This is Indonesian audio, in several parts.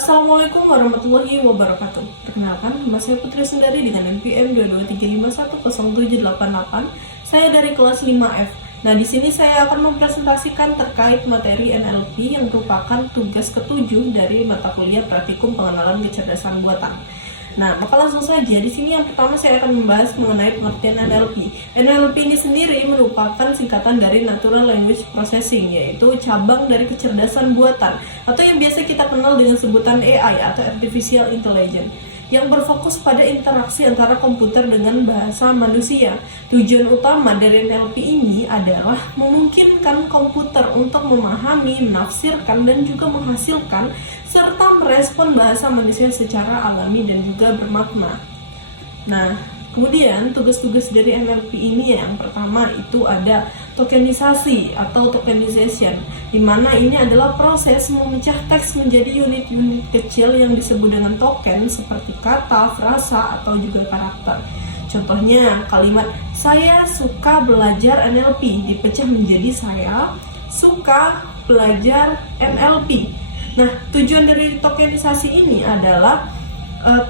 Assalamualaikum warahmatullahi wabarakatuh. Perkenalkan, nama saya Putri Sundari dengan NPM 223510788. Saya dari kelas 5F. Nah, di sini saya akan mempresentasikan terkait materi NLP yang merupakan tugas ketujuh dari mata kuliah Praktikum Pengenalan Kecerdasan Buatan. Nah, maka langsung saja di sini yang pertama saya akan membahas mengenai pengertian NLP. NLP ini sendiri merupakan singkatan dari Natural Language Processing, yaitu cabang dari kecerdasan buatan atau yang biasa kita kenal dengan sebutan AI atau Artificial Intelligence, yang berfokus pada interaksi antara komputer dengan bahasa manusia. Tujuan utama dari NLP ini adalah memungkinkan komputer untuk memahami, menafsirkan, dan juga menghasilkan serta merespon bahasa manusia secara alami dan juga bermakna. Nah, kemudian tugas-tugas dari NLP ini yang pertama itu ada tokenisasi atau tokenization, di mana ini adalah proses memecah teks menjadi unit-unit kecil yang disebut dengan token seperti kata, frasa, atau juga karakter. Contohnya, kalimat "saya suka belajar NLP" dipecah menjadi "saya suka belajar NLP". Nah, tujuan dari tokenisasi ini adalah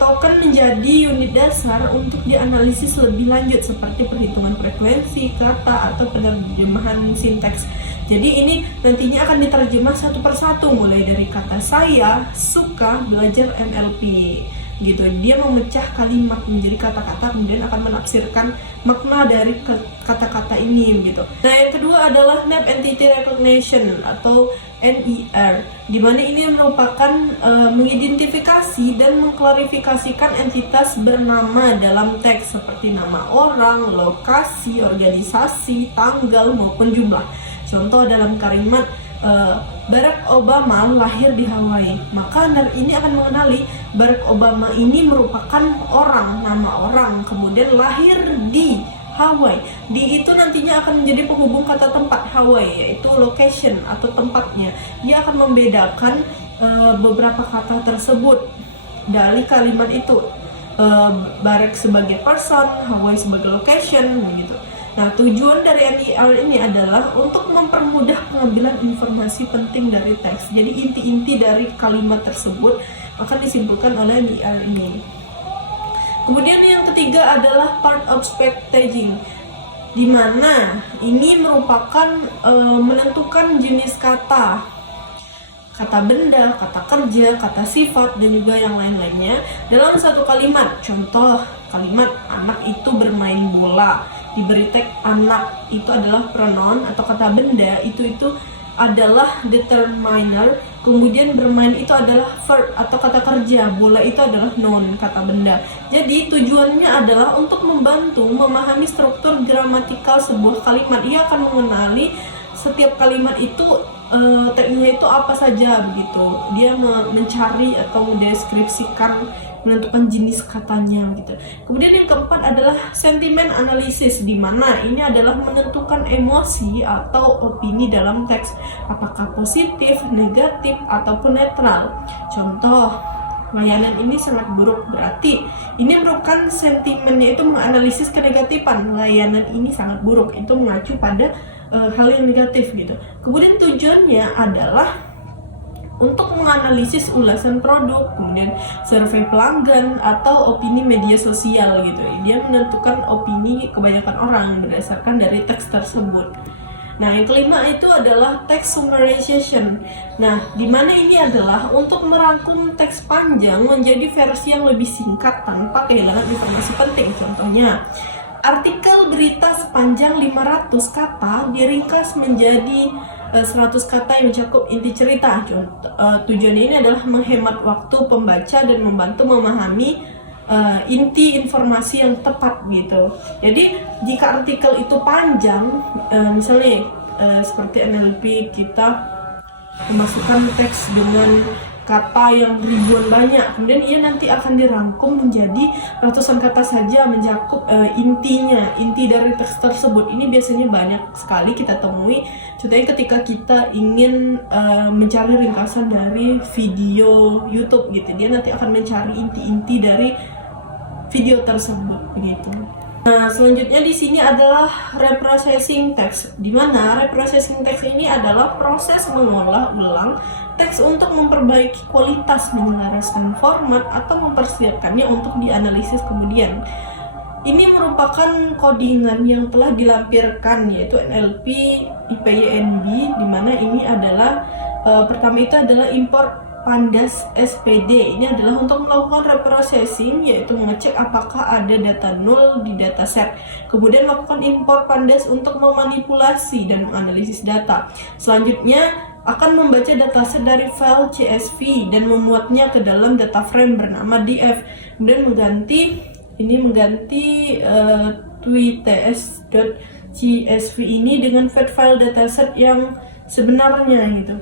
token menjadi unit dasar untuk dianalisis lebih lanjut seperti perhitungan frekuensi kata atau penerjemahan sinteks. Jadi ini nantinya akan diterjemah satu persatu mulai dari kata "saya suka belajar NLP" gitu. Dia memecah kalimat menjadi kata-kata kemudian akan menafsirkan makna dari kata-kata ini gitu. Nah, yang kedua adalah Named Entity Recognition atau NER, di mana ini merupakan mengidentifikasi dan mengklarifikasikan entitas bernama dalam teks seperti nama orang, lokasi, organisasi, tanggal maupun jumlah. Contoh dalam kalimat Barack Obama lahir di Hawaii, maka ini akan mengenali Barack Obama ini merupakan orang, nama orang, kemudian lahir di Hawaii. Di itu nantinya akan menjadi penghubung kata tempat Hawaii, yaitu location atau tempatnya. Dia akan membedakan beberapa kata tersebut dari kalimat itu. Barack sebagai person, Hawaii sebagai location, begitu. Nah, tujuan dari NER ini adalah untuk mempermudah pengambilan informasi penting dari teks. Jadi inti-inti dari kalimat tersebut akan disimpulkan oleh NER ini. Kemudian yang ketiga adalah part of staging, di mana ini merupakan menentukan jenis kata benda, kata kerja, kata sifat, dan juga yang lain-lainnya dalam satu kalimat. Contoh kalimat "anak itu bermain bola", diberi tag "anak" itu adalah pronoun, atau kata benda itu adalah determiner, kemudian bermain itu adalah verb atau kata kerja, bola itu adalah noun, kata benda. Jadi tujuannya adalah untuk membantu memahami struktur gramatikal sebuah kalimat. Ia akan mengenali setiap kalimat itu tagnya itu apa saja begitu. Dia mencari atau mendeskripsikan, menentukan jenis katanya gitu. Kemudian yang keempat adalah sentimen analisis, di mana ini adalah menentukan emosi atau opini dalam teks, apakah positif, negatif, ataupun netral. Contoh, layanan ini sangat buruk, berarti ini merupakan sentimennya itu menganalisis kenegatifan. Layanan ini sangat buruk, itu mengacu pada hal yang negatif gitu. Kemudian tujuannya adalah untuk menganalisis ulasan produk, kemudian survei pelanggan atau opini media sosial gitu. Dia menentukan opini kebanyakan orang berdasarkan dari teks tersebut. Nah, yang kelima itu adalah text summarization. Nah, di mana ini adalah untuk merangkum teks panjang menjadi versi yang lebih singkat tanpa kehilangan informasi penting. Contohnya, artikel berita sepanjang 500 kata diringkas menjadi 100 kata yang mencakup inti cerita. Tujuannya ini adalah menghemat waktu pembaca dan membantu memahami inti informasi yang tepat gitu. Jadi jika artikel itu panjang, misalnya seperti NLP, kita memasukkan teks dengan kata yang ribuan banyak, kemudian ia nanti akan dirangkum menjadi ratusan kata saja mencakup inti dari teks tersebut. Ini biasanya banyak sekali kita temui. Contohnya ketika kita ingin mencari ringkasan dari video YouTube gitu, dia nanti akan mencari inti-inti dari video tersebut begitu. Nah, selanjutnya di sini adalah reprocessing text, di mana reprocessing text ini adalah proses mengolah ulang teks untuk memperbaiki kualitas, menyelaraskan format, atau mempersiapkannya untuk dianalisis kemudian. Ini merupakan codingan yang telah dilampirkan, yaitu NLP, IPYNB, di mana ini adalah pertama itu adalah import Pandas SPD. Ini adalah untuk melakukan reprocessing, yaitu mengecek apakah ada data null di dataset. Kemudian melakukan import Pandas untuk memanipulasi dan menganalisis data. Selanjutnya akan membaca dataset dari file CSV dan memuatnya ke dalam data frame bernama df. Kemudian mengganti tweets.csv ini dengan file dataset yang sebenarnya gitu.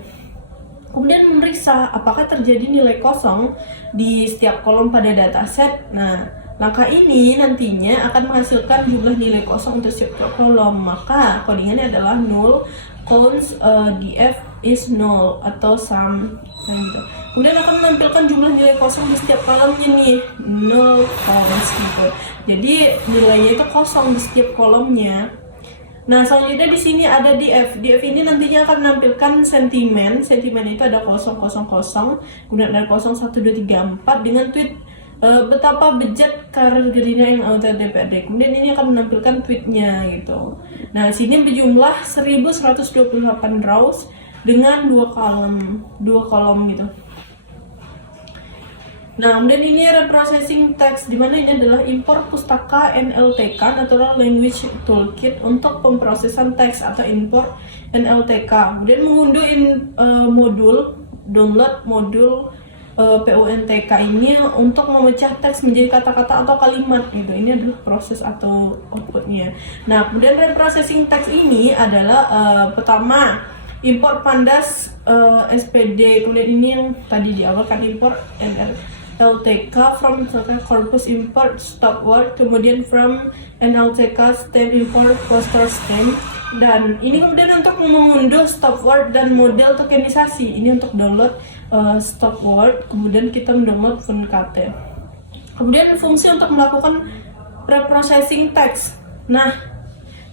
Kemudian memeriksa apakah terjadi nilai kosong di setiap kolom pada dataset. Nah, langkah ini nantinya akan menghasilkan jumlah nilai kosong untuk setiap kolom. Maka codingannya adalah null const df is null atau sum gitu. Kemudian akan menampilkan jumlah nilai kosong di setiap kolomnya nih, null const gitu. Jadi nilainya itu kosong di setiap kolomnya. Nah, selanjutnya di sini ada df. Df ini nantinya akan menampilkan sentimen. Sentimen itu ada 000, kemudian ada 01, 2, 3, 4 dengan tweet betapa bejat karir Gerindra yang anggota DPRD. Kemudian ini akan menampilkan tweetnya gitu. Nah, di sini berjumlah 1128 rows dengan dua kolom gitu. Nah, kemudian ini reprocessing text, di mana ini adalah import pustaka NLTK Natural Language Toolkit untuk pemrosesan teks atau import NLTK. Kemudian mengunduh download modul PUNTK ini untuk memecah teks menjadi kata-kata atau kalimat gitu. Ini adalah proses atau outputnya. Nah, kemudian reprocessing text ini adalah pertama import Pandas SPD. Kemudian ini yang tadi di awal kan import NLTK from corpus import stop word, kemudian from NLTK stem import poster stem, dan ini kemudian untuk mengunduh stop word dan model tokenisasi. Ini untuk download stop word, kemudian kita mendownload FunKT. Kemudian fungsi untuk melakukan reprocessing text. Nah,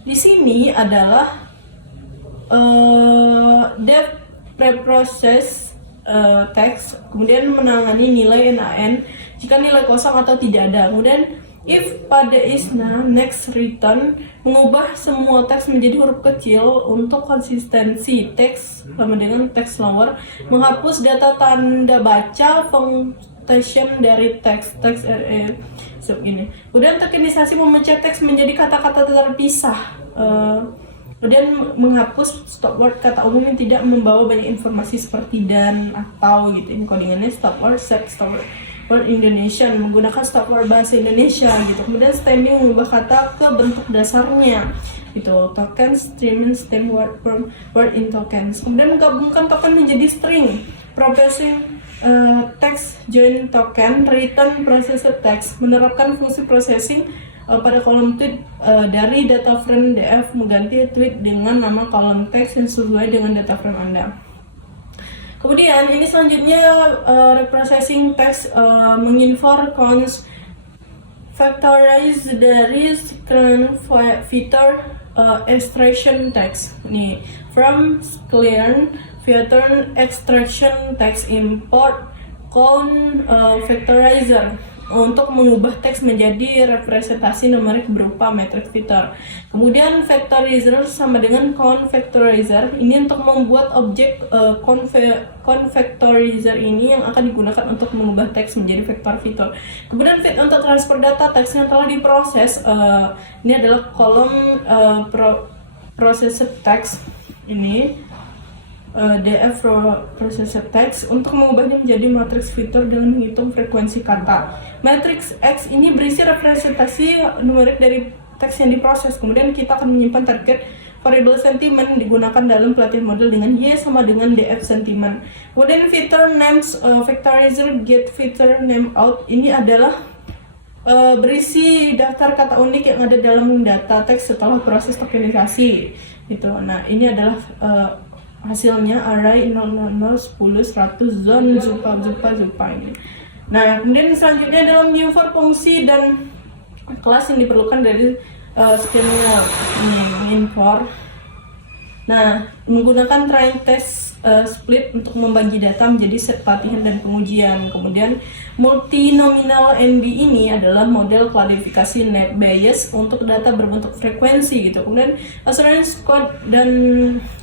di sini adalah def preprocess teks, kemudian menangani nilai NaN jika nilai kosong atau tidak ada. Kemudian if pada isna next return mengubah semua teks menjadi huruf kecil untuk konsistensi teks sama dengan teks lower, menghapus data tanda baca function dari teks ini. Kemudian tokenisasi memecah teks menjadi kata-kata terpisah. Kemudian menghapus stop word kata umum yang tidak membawa banyak informasi seperti dan atau gitu. Ini codingannya stop word set stop word Indonesian, menggunakan stop word bahasa Indonesia gitu. Kemudian stemming mengubah kata ke bentuk dasarnya gitu. Token streaming stem word from word in tokens. Kemudian menggabungkan token menjadi string. Processing text join token return processed text, menerapkan fungsi processing pada kolom tweet dari data frame df, mengganti tweet dengan nama kolom teks yang sesuai dengan data frame Anda. Kemudian ini selanjutnya reprocessing text menginfor const factorize dari screen filter extraction text. Nih, from clear filter extraction text import con factorizer untuk mengubah teks menjadi representasi numerik berupa matrix filter. Kemudian factorizer sama dengan convectorizer, ini untuk membuat objek convectorizer ini yang akan digunakan untuk mengubah teks menjadi vektor filter. Kemudian fit untuk transfer data teks yang telah diproses, ini adalah kolom processed text ini. DF processed text untuk mengubahnya menjadi matriks filter dengan menghitung frekuensi kata. Matriks X ini berisi representasi numerik dari teks yang diproses. Kemudian kita akan menyimpan target variable sentiment yang digunakan dalam pelatihan model dengan Y sama dengan DF sentiment. Kemudian filter names factorizer get filter name out ini adalah berisi daftar kata unik yang ada dalam data teks setelah proses tokenisasi gitu. Nah, ini adalah hasilnya array 000 10 100 zone zupa ini. Nah, kemudian selanjutnya dalam menginfer fungsi dan kelas yang diperlukan dari skillnya main core. Nah, menggunakan train test split untuk membagi data menjadi set pelatihan dan pengujian. Kemudian multinominal NB ini adalah model klasifikasi net bias untuk data berbentuk frekuensi gitu. Kemudian assurance code dan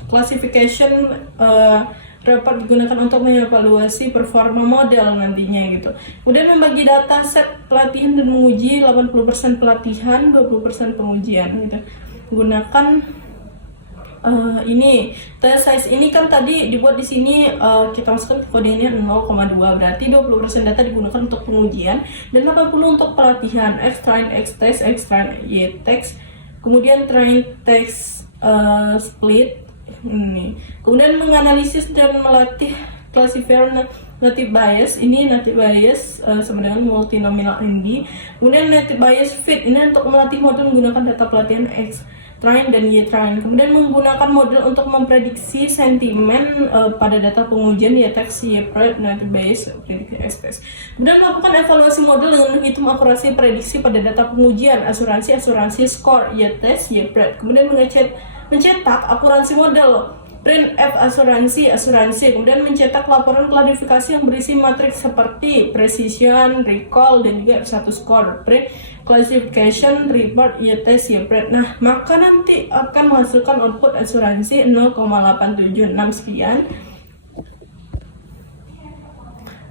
classification dapat digunakan untuk mengevaluasi performa model nantinya gitu. Kemudian membagi data set pelatihan dan menguji 80% pelatihan, 20% pengujian gitu. Gunakan ini test size ini kan tadi dibuat di sini kita masukkan kodenya 0,2, berarti 20% data digunakan untuk pengujian dan 80 untuk pelatihan. X train X test, X train Y test, kemudian train test split ini. Kemudian menganalisis dan melatih classifier native bias. Ini native bias sama dengan multinominal NB. Kemudian native bias fit ini untuk melatih model menggunakan data pelatihan X train dan Y train. Kemudian menggunakan model untuk memprediksi sentimen pada data pengujian Y test, Y pred, native bias, prediksi X test. Kemudian melakukan evaluasi model dengan menghitung akurasi prediksi pada data pengujian, asuransi skor Y test, Y pred. Kemudian mencetak akurasi model print F asuransi, kemudian mencetak laporan klarifikasi yang berisi matriks seperti precision, recall, dan juga F1 score, print classification, report, Y-test, Y-pred. Nah, maka nanti akan menghasilkan output asuransi 0,876 sekian.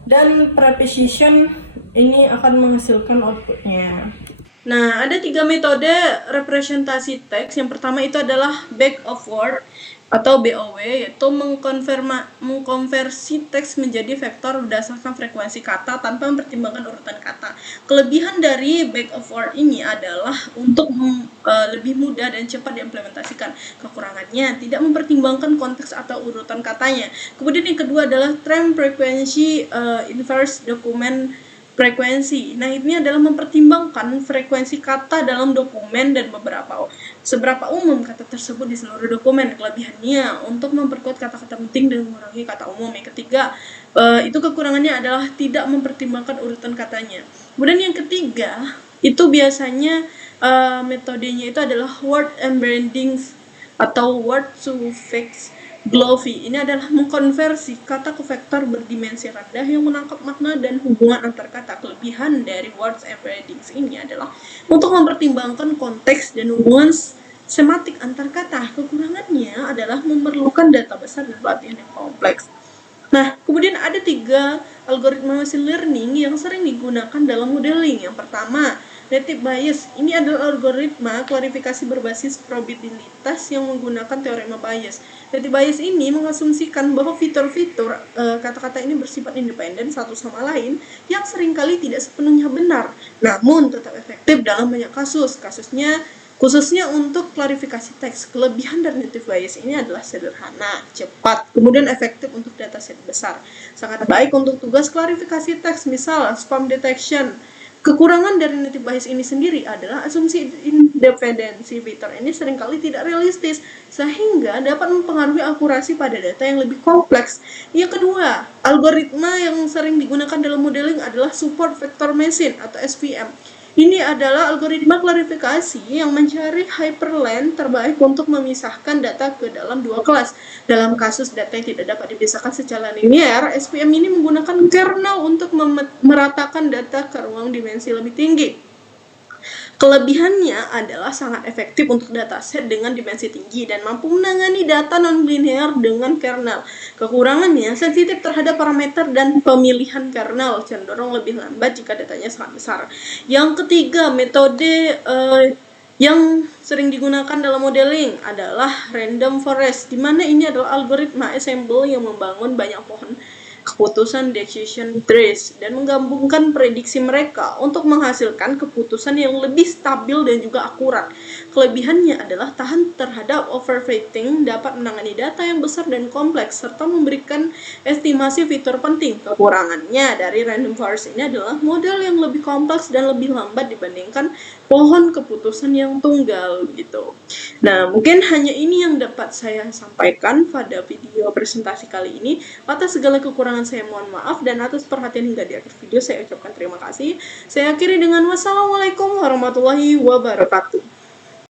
Dan precision ini akan menghasilkan outputnya. Nah, ada 3 metode representasi teks. Yang pertama itu adalah back of word atau BOW, yaitu mengkonversi teks menjadi vektor berdasarkan frekuensi kata tanpa mempertimbangkan urutan kata. Kelebihan dari back of word ini adalah untuk lebih mudah dan cepat diimplementasikan. Kekurangannya tidak mempertimbangkan konteks atau urutan katanya. Kemudian yang kedua adalah time frequency inverse document frekuensi. Nah, ini adalah mempertimbangkan frekuensi kata dalam dokumen dan seberapa umum kata tersebut di seluruh dokumen. Kelebihannya untuk memperkuat kata-kata penting dan mengurangi kata umum. Yang ketiga, itu kekurangannya adalah tidak mempertimbangkan urutan katanya. Kemudian yang ketiga, itu biasanya metodenya itu adalah word embedding atau word suffix Glovi. Ini adalah mengkonversi kata ke vektor berdimensi rendah yang menangkap makna dan hubungan antar kata. Kelebihan dari words embeddings ini adalah untuk mempertimbangkan konteks dan hubungan sematik antar kata. Kekurangannya adalah memerlukan data besar dan pelatihan yang kompleks. Nah, kemudian ada 3 algoritma machine learning yang sering digunakan dalam modeling. Yang pertama, native bias. Ini adalah algoritma klarifikasi berbasis probabilitas yang menggunakan teorema bias. Native bias ini mengasumsikan bahwa fitur-fitur kata-kata ini bersifat independen satu sama lain yang seringkali tidak sepenuhnya benar, namun tetap efektif dalam banyak kasus. Khususnya untuk klarifikasi teks. Kelebihan dari native bias ini adalah sederhana, cepat, kemudian efektif untuk dataset besar. Sangat baik untuk tugas klarifikasi teks, misal spam detection. Kekurangan dari native bias ini sendiri adalah asumsi independensi fitur ini seringkali tidak realistis, sehingga dapat mempengaruhi akurasi pada data yang lebih kompleks. Yang kedua, algoritma yang sering digunakan dalam modeling adalah support vector machine atau SVM. Ini adalah algoritma klarifikasi yang mencari hyperlink terbaik untuk memisahkan data ke dalam 2 kelas. Dalam kasus data yang tidak dapat dipisahkan secara linear, SVM ini menggunakan kernel untuk meratakan data ke ruang dimensi lebih tinggi. Kelebihannya adalah sangat efektif untuk dataset dengan dimensi tinggi dan mampu menangani data non-linear dengan kernel. Kekurangannya sensitif terhadap parameter dan pemilihan kernel, cenderung lebih lambat jika datanya sangat besar. Yang ketiga, metode yang sering digunakan dalam modeling adalah random forest, di mana ini adalah algoritma ensemble yang membangun banyak pohon keputusan decision trees dan menggabungkan prediksi mereka untuk menghasilkan keputusan yang lebih stabil dan juga akurat. Kelebihannya adalah tahan terhadap overfitting, dapat menangani data yang besar dan kompleks, serta memberikan estimasi fitur penting. Kekurangannya dari random forest ini adalah model yang lebih kompleks dan lebih lambat dibandingkan pohon keputusan yang tunggal gitu. Nah, mungkin hanya ini yang dapat saya sampaikan pada video presentasi kali ini. Atas segala kekurangan saya mohon maaf, dan atas perhatian hingga di akhir video saya ucapkan terima kasih. Saya akhiri dengan wassalamualaikum warahmatullahi wabarakatuh.